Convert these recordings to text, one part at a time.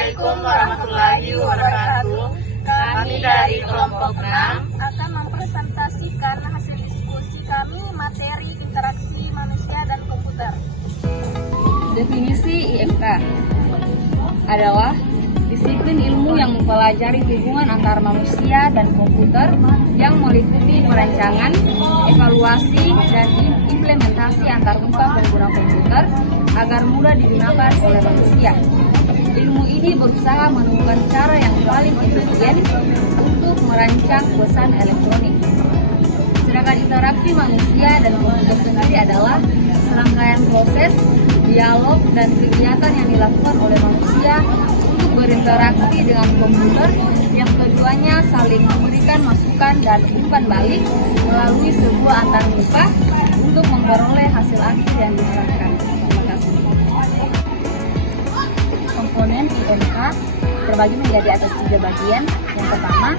Assalamualaikum warahmatullahi wabarakatuh. Kami dari kelompok 6 akan mempresentasikan hasil diskusi kami materi interaksi manusia dan komputer. Definisi IMK adalah disiplin ilmu yang mempelajari hubungan antara manusia dan komputer yang meliputi perancangan, evaluasi, dan implementasi antarmuka pengguna komputer agar mudah digunakan oleh manusia. Ilmu ini berusaha menemukan cara yang paling efisien untuk merancang pesan elektronik. Sedangkan interaksi manusia dan komputer sendiri adalah serangkaian proses, dialog, dan kegiatan yang dilakukan oleh manusia untuk berinteraksi dengan komputer yang keduanya saling memberikan masukan dan umpan balik melalui sebuah antarmuka untuk memperoleh hasil akhir yang diharapkan. Terima kasih. Komponen IMK terbagi menjadi atas 3 bagian. Yang pertama,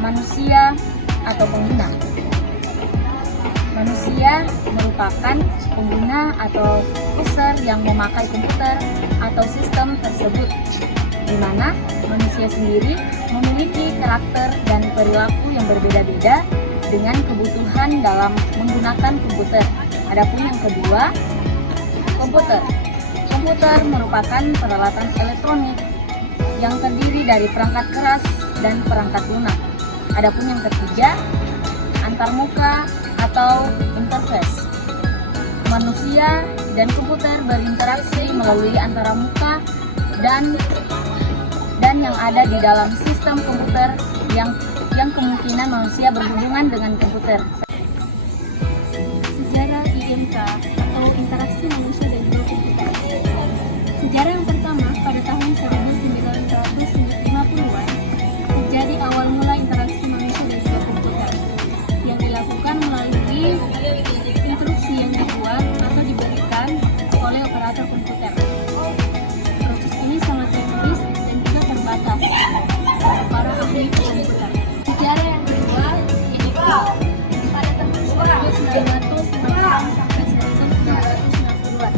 manusia atau pengguna. Manusia merupakan pengguna atau user yang memakai komputer atau sistem tersebut, di mana manusia sendiri memiliki karakter dan perilaku yang berbeda-beda dengan kebutuhan dalam menggunakan komputer. Adapun yang kedua, komputer. Komputer merupakan peralatan elektronik yang terdiri dari perangkat keras dan perangkat lunak. Adapun yang ketiga, antarmuka atau interface. Manusia dan komputer berinteraksi melalui antara muka dan yang ada di dalam sistem komputer yang kemungkinan manusia berhubungan dengan komputer. Sejarah IMK atau interaksi manusia dan juga komputer. Sejarah yang pertama pada tahun 1950-an terjadi awal mula interaksi manusia dan juga komputer yang dilakukan melalui instruksi yang dibuat atau diberikan oleh operator komputer. Proses ini sangat teknis dan juga terbatas para ahli komputer. Sejarah yang kedua, IMK pada tahun 1950-an sampai 1990-an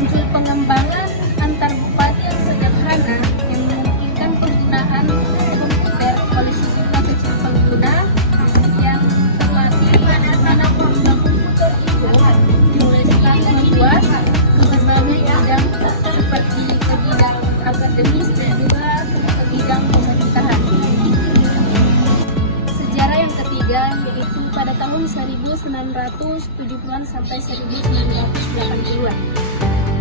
muncul pengembangan antar bupati yang sederhana yang memungkinkan penggunaan komputer oleh sejumlah kecil pengguna yang terlatih mana program komputer itu mulai sangat luas ke berbagai bidang seperti ke bidang akademis dan juga ke bidang pemerintahan. Sejarah yang ketiga yaitu pada tahun 1970-an sampai 1980-an,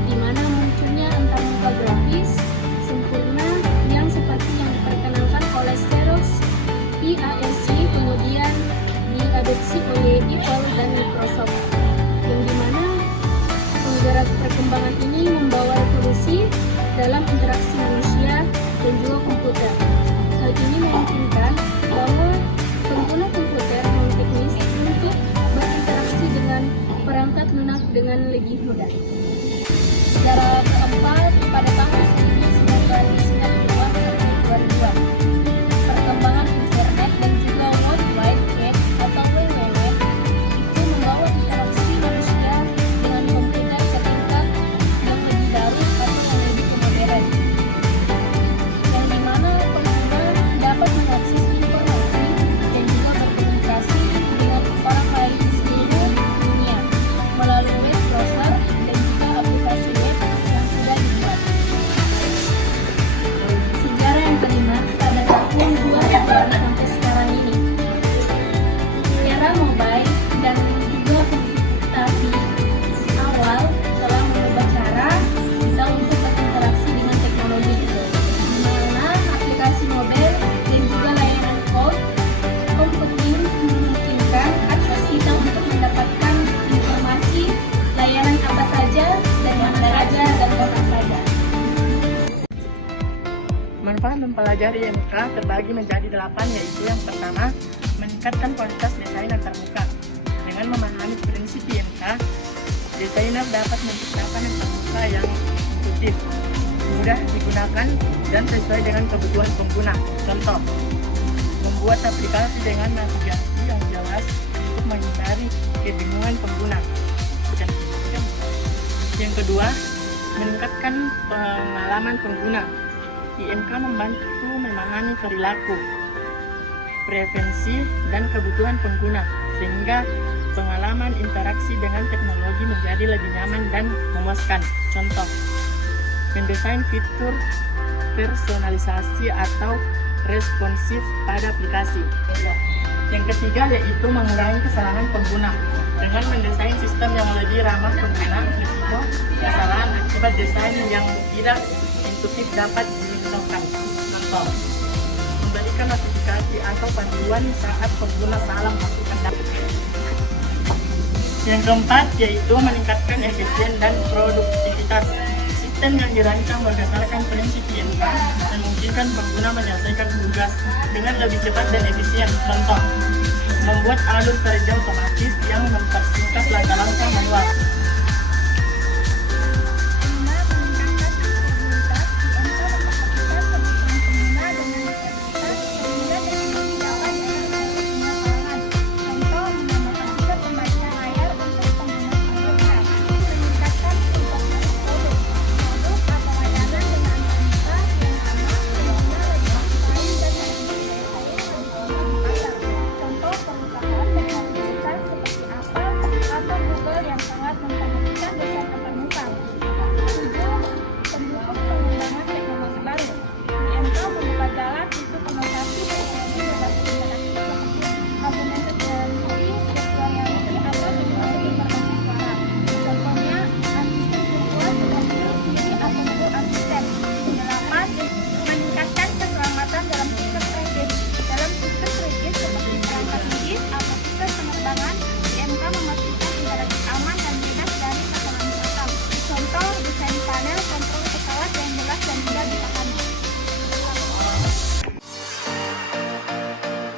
di mana munculnya antarmuka grafis sempurna yang seperti yang diperkenalkan oleh Xerox, IASC, kemudian diadopsi oleh Apple dan Microsoft, yang dimana penggerak perkembangan ini membawa revolusi dalam interaksi manusia dan juga komputer. Hal ini memungkinkan bahwa pengguna komputer non teknis untuk berinteraksi dengan perangkat lunak dengan lebih mudah. Sejarah keempat pada tahun 1990-an sampai 2000-an, perkembangan internet dan juga World Wide Web atau WWW itu membawa interaksi manusia dengan komputer ke tingkat yang lebih baru atau yang lebih modern, yang dimana pengguna dapat mengakses informasi dan juga berkomunikasi dengan orang lain di seluruh dunia melalui web browser dan juga aplikasi web yang sudah dibuat. Sejarah yang kelima pada tahun 2000-an sampai sekarang ini, era mobile dan juga komputasi awal telah mengubah cara kita untuk berinteraksi dengan teknologi, di mana aplikasi mobile dan juga layanan cloud computing memungkinkan akses kita untuk mendapatkan informasi layanan apa saja dan mana saja dan kapan saja. Manfaat mempelajari IMK terbagi menjadi 8, yaitu yang pertama, meningkatkan kualitas desain antarmuka. Dengan memahami prinsip IMK, desainer dapat menciptakan antarmuka yang intuitif, mudah digunakan, dan sesuai dengan kebutuhan pengguna. Contoh, membuat aplikasi dengan navigasi yang jelas untuk menghindari kebingungan pengguna. Yang kedua, meningkatkan pengalaman pengguna. IMK membantu memahami perilaku, preferensi, dan kebutuhan pengguna, sehingga pengalaman interaksi dengan teknologi menjadi lebih nyaman dan memuaskan. Contoh, mendesain fitur personalisasi atau responsif pada aplikasi. Yang ketiga yaitu mengurangi kesalahan pengguna dengan mendesain sistem yang lebih ramah pengguna. Risiko kesalahan akibat desain yang tidak intuitif dapat dihindarkan. Contoh, memberikan notifikasi atau panduan saat pengguna salah masukkan data. Yang keempat yaitu meningkatkan efisien dan produktivitas. Sistem yang dirancang berdasarkan prinsip IMK memungkinkan pengguna menyelesaikan tugas dengan lebih cepat dan efisien. Contoh, membuat alur kerja otomatis yang mempersingkat langkah-langkah manual.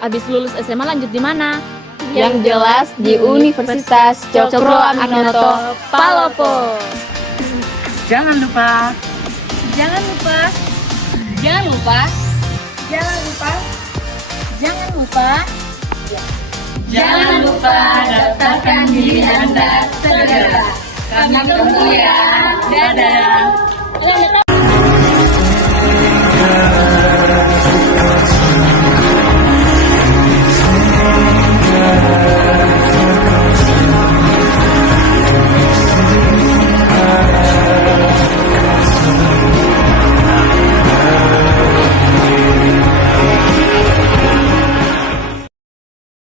Abis lulus SMA lanjut di mana? Yang jelas di Universitas Cokro Aminoto Palopo. Jangan lupa Jangan lupa Jangan lupa daftarkan diri Anda segera. Kami tunggu ya. Dadah.